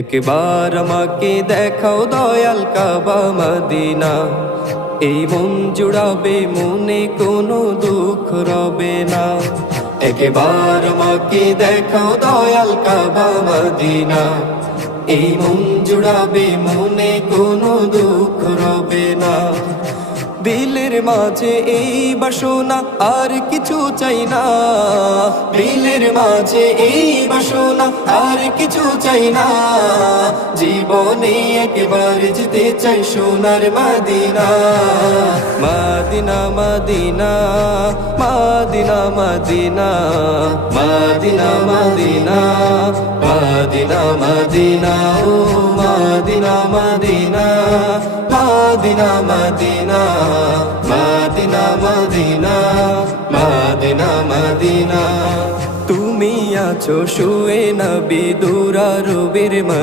একবার আমাকে দেখাও দয়াল কাবা মদিনা, এই মন জুড়াবে মনে কোনো দুঃখ রবে না। একবার আমাকে দেখাও দয়াল কাবা মদিনা, এই মন জুড়াবে মনে কোনো দুঃখ রবে না। দিলের মাঝে এই বাসনা আর কিছু চাই না, দিলের মাঝে এই বাসনা আর কিছু চাই না। জীবনে একবার যেতে চাই সোনার Medina. Medina Medina Medina Medina Medina Medina Medina Medina ও Medina Medina Medina Medina Medina Medina Medina Medina. তুমি আছো শুয়ে নবী দুরারবির